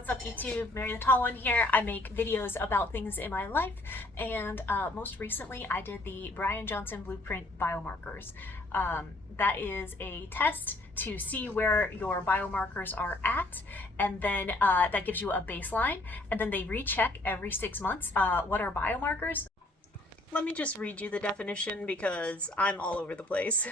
What's up YouTube? Mary the Tall One here. I make videos about things in my life, and most recently I did the Brian Johnson Blueprint Biomarkers. That is a test to see where your biomarkers are at, and then that gives you a baseline, and then they recheck every 6 months. What are biomarkers? Let me just read you the definition because I'm all over the place.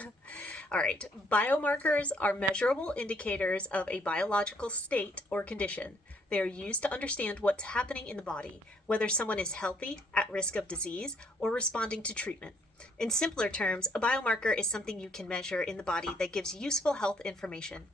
All right, biomarkers are measurable indicators of a biological state or condition. They are used to understand what's happening in the body, whether someone is healthy, at risk of disease, or responding to treatment. In simpler terms, a biomarker is something you can measure in the body that gives useful health information.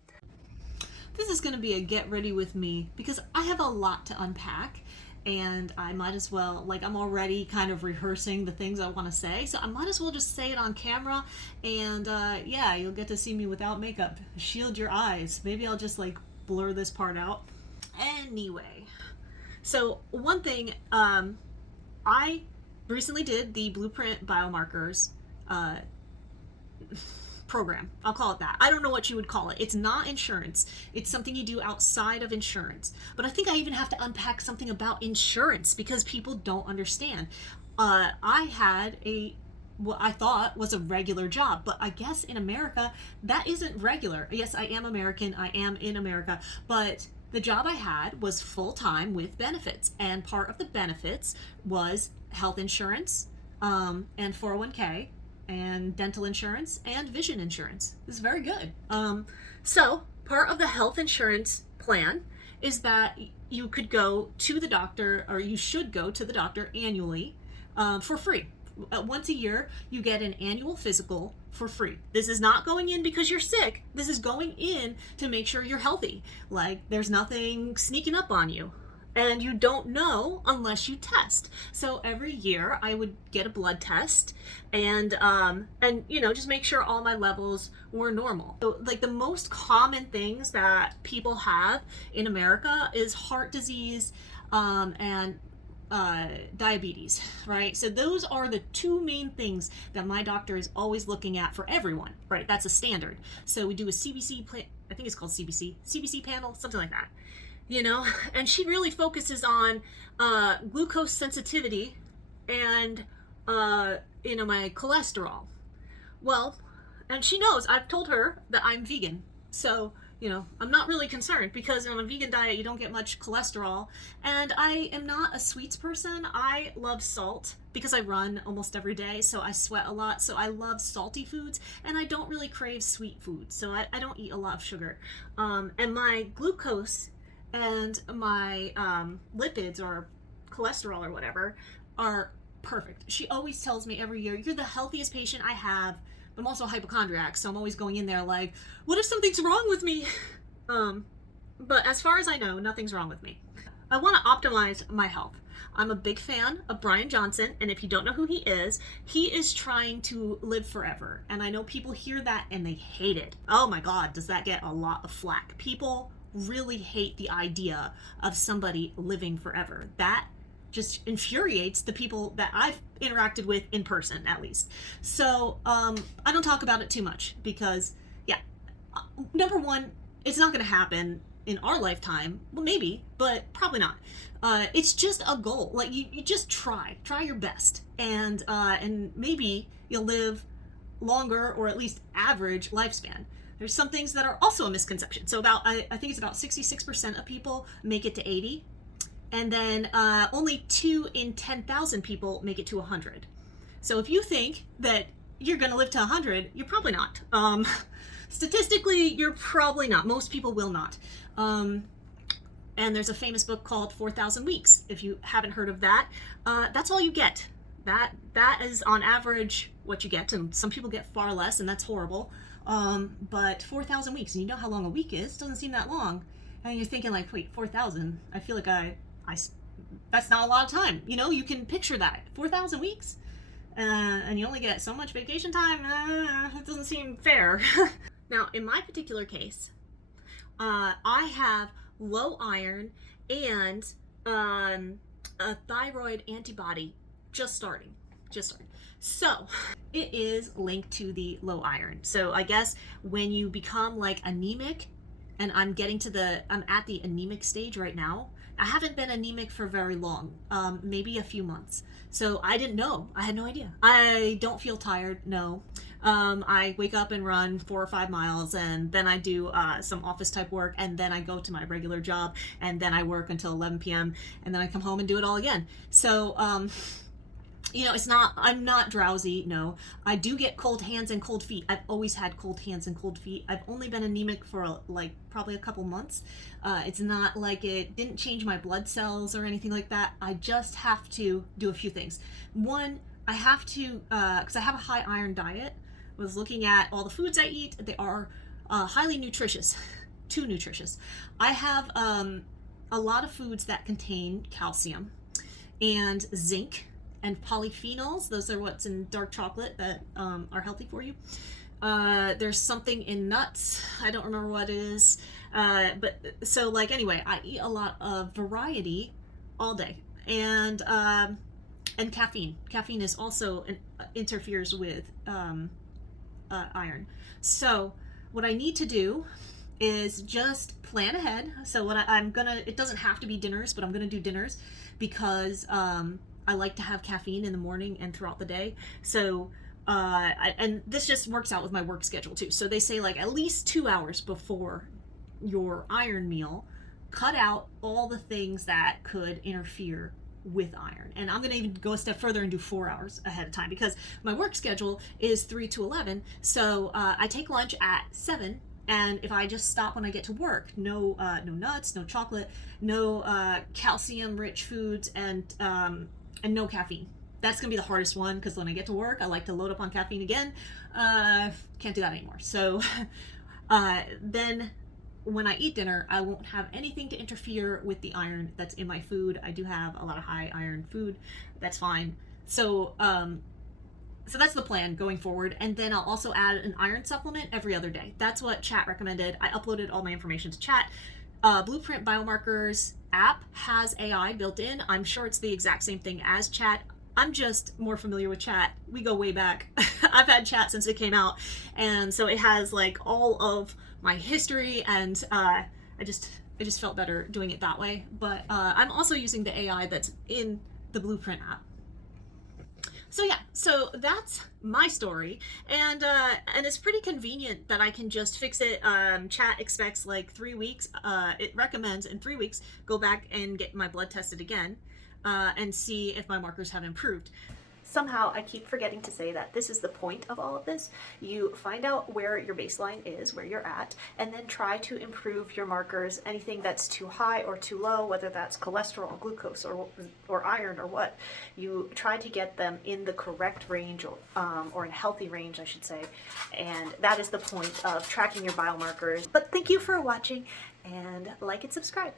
This is going to be a get ready with me because I have a lot to unpack. And I might as well, I'm already kind of rehearsing the things I want to say, so I might as well just say it on camera, and yeah, you'll get to see me without makeup. Shield your eyes. Maybe I'll just blur this part out. Anyway, so one thing, I recently did the Blueprint Biomarkers program. I'll call it that. I don't know what you would call it. It's not insurance. It's something you do outside of insurance. But I think I even have to unpack something about insurance because people don't understand. I had what I thought was a regular job, but I guess in America that isn't regular. Yes, I am American. I am in America, but the job I had was full-time with benefits, and part of the benefits was health insurance and 401k and dental insurance and vision insurance. This is very good. So part of the health insurance plan is that you could go to the doctor, or you should go to the doctor annually for free. Once a year, you get an annual physical for free. This is not going in because you're sick. This is going in to make sure you're healthy. There's nothing sneaking up on you. And you don't know unless you test. So every year I would get a blood test and just make sure all my levels were normal. So the most common things that people have in America is heart disease and diabetes, right? So those are the two main things that my doctor is always looking at for everyone, right? That's a standard. So we do a CBC, I think it's called CBC panel, something like that. And she really focuses on glucose sensitivity and my cholesterol. Well, and she knows I've told her that I'm vegan, so I'm not really concerned because on a vegan diet you don't get much cholesterol, and I am not a sweets person. I love salt because I run almost every day, so I sweat a lot, so I love salty foods, and I don't really crave sweet foods, so I don't eat a lot of sugar. And my glucose and my lipids or cholesterol or whatever are perfect. She always tells me every year, you're the healthiest patient I have, but I'm also a hypochondriac, so I'm always going in there what if something's wrong with me? But as far as I know, nothing's wrong with me. I want to optimize my health. I'm a big fan of Brian Johnson, and if you don't know who he is trying to live forever. And I know people hear that and they hate it. Oh my God, does that get a lot of flack. People really hate the idea of somebody living forever. That just infuriates the people that I've interacted with in person, at least. So I don't talk about it too much because, yeah, number one, it's not going to happen in our lifetime. Well, maybe, but probably not. It's just a goal. You just try your best, and maybe you'll live longer, or at least average lifespan. There's some things that are also a misconception. So I think it's about 66% of people make it to 80. And then only 2 in 10,000 people make it to 100. So if you think that you're going to live to 100, you're probably not. Statistically, you're probably not. Most people will not. And there's a famous book called 4,000 Weeks. If you haven't heard of that, that's all you get. That is on average what you get. And some people get far less, and that's horrible. But 4,000 weeks, and you know how long a week is. Doesn't seem that long. And you're thinking wait, 4,000? I feel like that's not a lot of time. You can picture that. 4,000 weeks? And you only get so much vacation time? It doesn't seem fair. Now, in my particular case, I have low iron and a thyroid antibody just starting. So it is linked to the low iron. So I guess when you become anemic, and I'm at the anemic stage right now. I haven't been anemic for very long, maybe a few months. So I didn't know. I had no idea. I don't feel tired, no. I wake up and run 4 or 5 miles, and then I do some office type work, and then I go to my regular job, and then I work until 11 p.m., and then I come home and do it all again. So, I'm not drowsy, no. I do get cold hands and cold feet. I've always had cold hands and cold feet. I've only been anemic for like probably a couple months. It's not like it didn't change my blood cells or anything like that. I just have to do a few things. One, I have to, because I have a high iron diet, was looking at all the foods I eat. They are highly nutritious, too nutritious. I have a lot of foods that contain calcium and zinc and polyphenols. Those are what's in dark chocolate that are healthy for you. There's something in nuts. I don't remember what it is. But so like anyway, I eat a lot of variety all day, and caffeine. Caffeine is also interferes with iron. So what I need to do is just plan ahead. So it doesn't have to be dinners, but I'm gonna do dinners because I like to have caffeine in the morning and throughout the day. So, and this just works out with my work schedule too. So they say like at least 2 hours before your iron meal, cut out all the things that could interfere with iron. And I'm going to even go a step further and do 4 hours ahead of time because my work schedule is 3 to 11. So I take lunch at 7. And if I just stop when I get to work, no nuts, no chocolate, no calcium-rich foods, and no caffeine. That's gonna be the hardest one because when I get to work, I like to load up on caffeine again. Can't do that anymore. So then when I eat dinner, I won't have anything to interfere with the iron that's in my food. I do have a lot of high iron food. That's fine. So that's the plan going forward. And then I'll also add an iron supplement every other day. That's what chat recommended. I uploaded all my information to chat. Blueprint Biomarkers app has AI built in. I'm sure it's the exact same thing as chat. I'm just more familiar with chat. We go way back. I've had chat since it came out. And so it has like all of my history, and I just felt better doing it that way. But I'm also using the AI that's in the Blueprint app. So yeah, so that's my story, and it's pretty convenient that I can just fix it. Chat expects like 3 weeks. It recommends in 3 weeks go back and get my blood tested again, and see if my markers have improved. Somehow I keep forgetting to say that this is the point of all of this. You find out where your baseline is, where you're at, and then try to improve your markers. Anything that's too high or too low, whether that's cholesterol, glucose, or iron or what, you try to get them in the correct range, or in a healthy range, I should say. And that is the point of tracking your biomarkers. But thank you for watching, and like and subscribe.